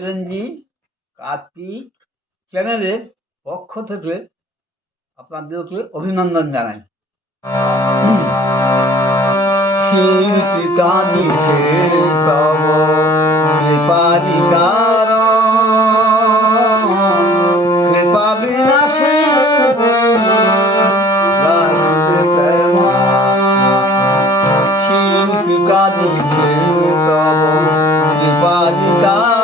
চ্যালেঞ্জি কার্তিক চ্যানেলের পক্ষ থেকে আপনাদেরকে অভিনন্দন জানাই। শিল্পী কাঁদিছে তব কৃপাধিকার, কৃপা বিনাশে গাইতে প্রেম। শিল্পী কাঁদিছে তব কৃপাধিকার,